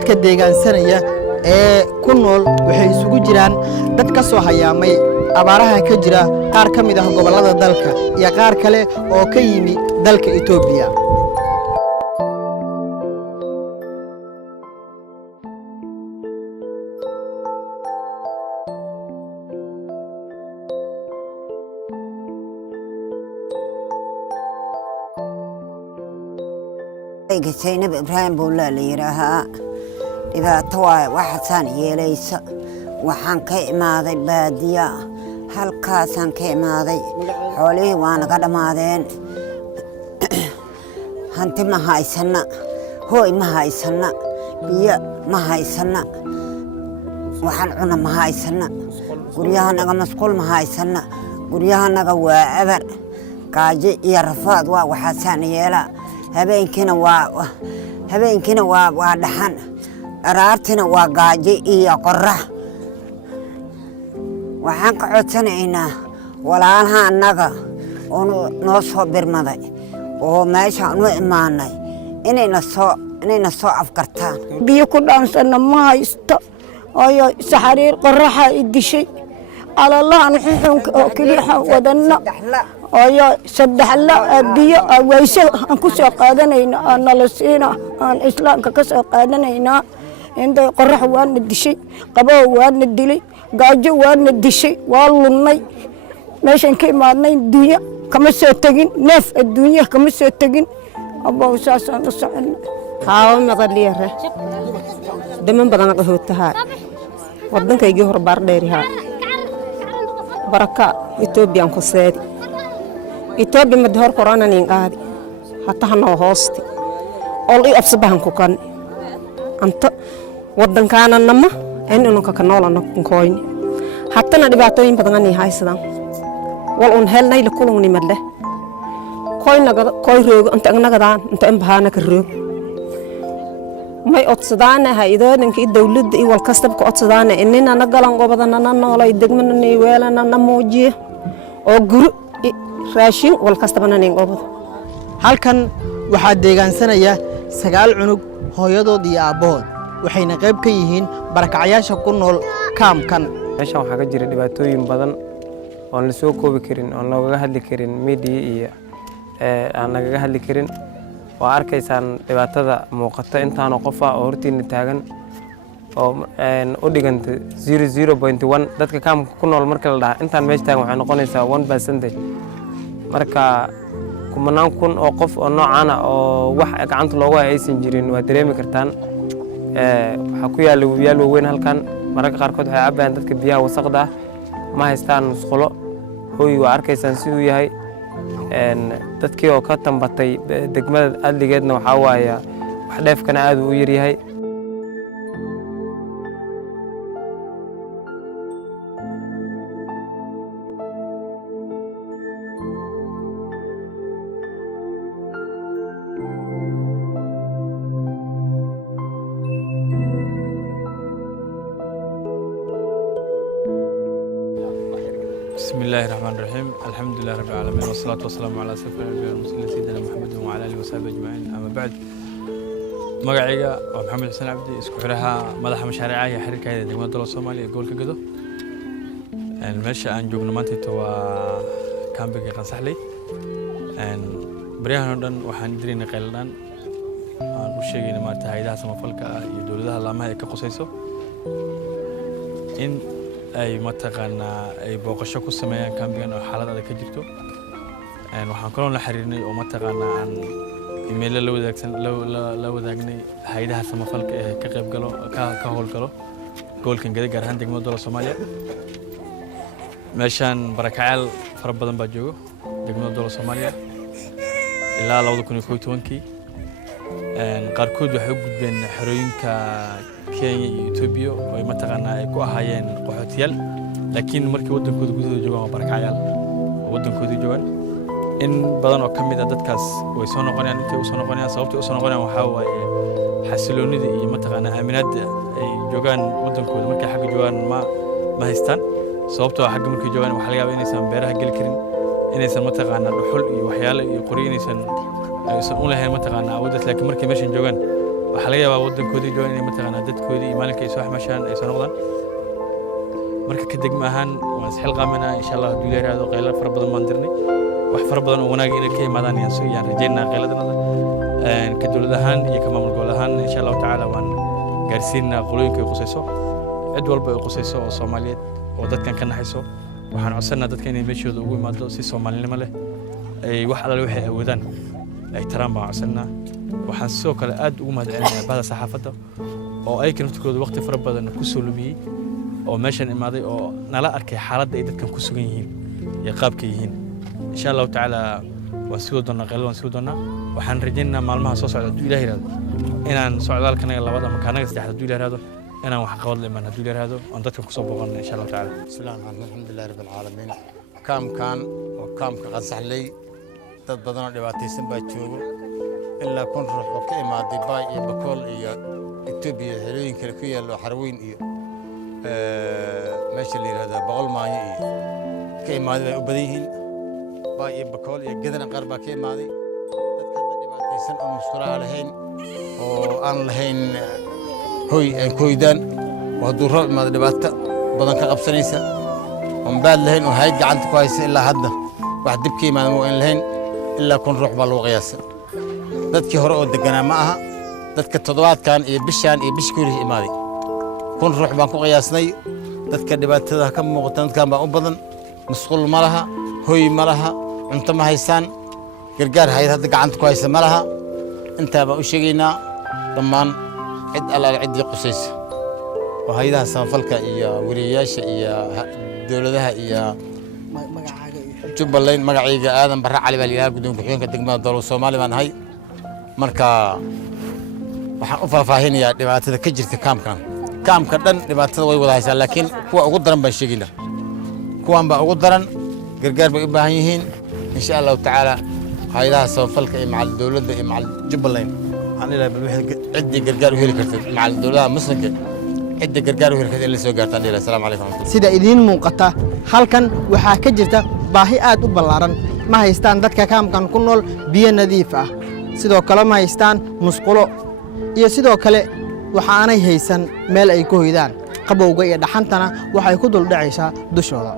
dadka deegaansanaya ee ku nool waxay isugu jiraan dad ka soo hayaamay abaaraha ka jira qaar ka mid ah gobollada dalka iyo qaar kale oo ka yimi dalka Itoobiya. Zaynab Ibrahim Bulla Liraha dhibaato waxaan yeelaysa waxaan ka imaaday baadiya halkaasaan ka imaaday xoolihii waan ka dhamaadeen hanti ma haysana hooy ma haysana biyo ma haysana waxaan cuna ma haysana guryahanaga masquul ma haysana guryahanaga waa abar gaajo iyo rafaad waxaan yeelaa habeenkina waa dhaxan araartina waa gaajo iyo qorrax waxaan ka codsanaynaa walaalaha annaga oo noo soo birmaday oo meeshaan u imaanay inayna soo afkartaan biyo ku dhaansanna ma haysto ayo saxariir qorraxa idishay alalaan xuxunka oo kaliya wadanna ayo saddexla biyo wayso aan ku soo qaadanayna aan la siina aan islaamka ka soo qaadanayna inta qorrax waan dishay qabow waan dilay gaajo waan dishay waa lunnay meeshan ka imaadnay dunya kama soo tagin neef adduunyo kama soo tagin abaa saasaan u soconay haawo maqaliyaha daman badan qaxootaha wadankayga horbar dheeriha baraka Itoobiya ku seed Itoobiya mid hor corona nin qaadi hatta hano hoosti ol i absabahan ku kan anta wadankaana nama inuu ka noolana kooyn hatta dhibaatooyin badan ay haysadaan wal un helnay la kulung nimadle kooy roog anta nagadaan anta bahana ka roog may odsadaana hay'adooyinka dawladda iyo wal kastab ku odsadaana inna nagalan gobadana noolay degmana weelana namoojiye oo guru raashin wal kastabana nin gobad halkan waxaa deegaansanaya 9 cunug hooyadood iyo aabahood waxayna qayb ka yihiin barakacayaasha ku nool kaamkan. meeshan waxaa ka jira dhibaatooyin badan oo la soo koobi karin oo looga hadli karin media iyo aan laga hadli karin waa arkaysaan dhibaatada muuqata intaan qof ah oo hortiina taagan oo u dhiganta 0.1 dadka kaamka ku nool marka la dhaha intaan meesha taagan waxay noqonaysaa 1% marka kumanaan kun oo qof oo noocana oo wax gacanta loogu haysan jirin waa dareemi kartaan waxa ku yaal webiyaal weyn halkan mararka qaarkood waxay cabayaan dadka biyaha wasaqda ma haystaan musqulo hooy waa arkaysaan sidoo yahay dadkii oo ka tambatay degmada adligeedna waxa waaya wax dheefkana aad u yar yahay بسم الله الرحمن الرحيم الحمد لله رب العالمين والصلاة والسلام على سيد الأنبياء والمرسلين سيدنا محمد وعلى آله وصحبه أجمعين أما بعد مقعيقة ومحمد حسين عبدي اسكو حرها مدح مشاريعها هي حركة هذه دقمة الدولة الصومالية يقول كقدو المشي أن جوبنا مانتي توا كامبينج قنصحلي أن بريها ندن وحن دري نقلنا أن وشيء ما تهيدا سما فلك يدور ذا الله ما هي كقصيصو إن ay mataqaana ay booqasho ku sameeyaan kaambigan oo xaaladda ka jirto waxaan kaloo la xiriirnay oo mataqaana aan email la wadaagnay hay'adaha samafalka ee ka qayb galo ka howlgalo gobolkan gaar ahaan degmada dowladda Soomaaliya meeshan barakacaal fara badan baa joogo degmada dowladda Soomaaliya ilaa 2012 qaarkood waxay u gudbeen xerooyinka Kenya iyo Itoobiya oo mataqaana ay ku ahaayeen qaxootiyaal laakiin markii wadankooda gudaha joogaan barakacayaal wadankooda joogaan in badan oo kamid ah dadkaas way soo noqonayaan intay u soo noqonayaan sababtay u soo noqonayaan waxa waaye xasiloonida iyo mataqaana aaminaadda ay joogaan wadankooda markay xagga joogaan ma haystaan sababtoo ah xagga markay joogaan waxa laga yaabaa inaysan beeraha gali karin inaysan mataqaana dhuxul iyo waxyaalo iyo qori inaysan u lahayn mataqaana awooddaas laakiin markay meeshan joogaan waxaa laga yaabaa waddankoodii joogan inay mataqaanaa dadkoodii iyo maalinka ay soo xamaashaan ay soo noqdaan marka ka degma ahaan waan isxilqaaminaa insha allah hadduu ilaahay yiraahdo qaylo fara badan baan dirnay wax fara badan oo wanaag inay ka yimaadaan ayaan rajaynaa qayladana ka dowlad ahaan iyo ka maamul gobol ahaan insha allahu tacaala waan gaarsiinaa qolooyinka ay qusayso cid walba ay qusayso oo soomaaliyeed oo dadkan ka naxayso waxaan codsanaa dadka inay meeshooda ugu imaado si soomaalinimo leh ay wax allaale waxay awoodaan ay taraan baan codsanaa waxaan sidoo kale aad ugu mahadcelinayaa bahda saxaafadda oo ayka naftirkooda waqti fara badan ku soo lumiyey oo meeshan imaaday oo nala arkay xaaladda ay dadkan ku sugan yihiin iyo qaabka yihiin insha allahu tacaala waan sii wadoonaa qaylada waan sii wadoonaa waxaan rajaynaynaa maalmaha soo socda hadduu ilaah yiraahdo inaan socdaalkanaga labada ama kaanaga saddexda hadduu ilaah yiraahdo inaan wax qabad la imaan hadduu ilaah yiraahdo oon dadkan kusoo booqanno insha allahu tacaala bismillahi alxamdulillahi rabbil caalamiin kaamkan waa kaamka qansaxley dad badan oo dhibaataysan baa joogo ilaa 1 ruux oo ka imaaday baay iyo bakool iyo Itoobiya xerooyin kale ku yaalo xarweyn iyo meesha la yiraahdo boqol maayo iyo ka imaaday bay u badan yihiin baay iyo bakool iyo gadan qaar baa ka imaaday dadka dhibaataysan oo musqulaha lahayn oo aan lahayn hoy ay koydaan وهدو رب ما دبعت بدن كقبسنيسا ومبال لهن وهاي قعدت كويس إلا هذا واحد دبكي ما مو إن لهن إلا كون روح بالوقياس دتك هراء الدجنا معها دتك التضوات كان يبشان يبشكوله إمادي كون روح بانكو قياسني دتك دبعت هذا كم مقتن كان بأبدن مسقول مرها هوي مرها أنت ما هيسان قرقار هاي هذا قعدت كويس مرها أنت بأوشينا ضمان عد على عد قصيص وهيدا سانفلكا إيا ورياشة إيا دولدها إيا جبلين مقعيقا آدم برا علي بالإله قدوم كحيون كدقما الدولة الصومالي من هاي مركا waxaan u faahfaahinayaa dhibaatada ka jirta kaamka dhan dhibaatada way wada haysaa laakiin kuwa ugu daran baan sheegaynaa kuwan baa ugu daran gargaar bay u baahan yihiin insha allahu tacaala hay'adaha samafalka iyo macal dowladda iyo macal jubbaland waxaan ilaahay bal wixii ciddii gargaar u heli kartay macal dowladaha muslimka ciddii gargaar u heli kartay in la soo gaartaan ilaahay assalaamu calaykum sida idiin muuqata halkan waxaa ka jirta baahi aad u ballaaran ma haystaan dadka kaamkan ku nool biyo nadiif ah sidoo kale ma haystaan musqulo iyo sidoo kale waxaanay haysan meel ay ku hoydaan qabowga iyo dhaxantana waxay ku dul dhacaysaa dushooda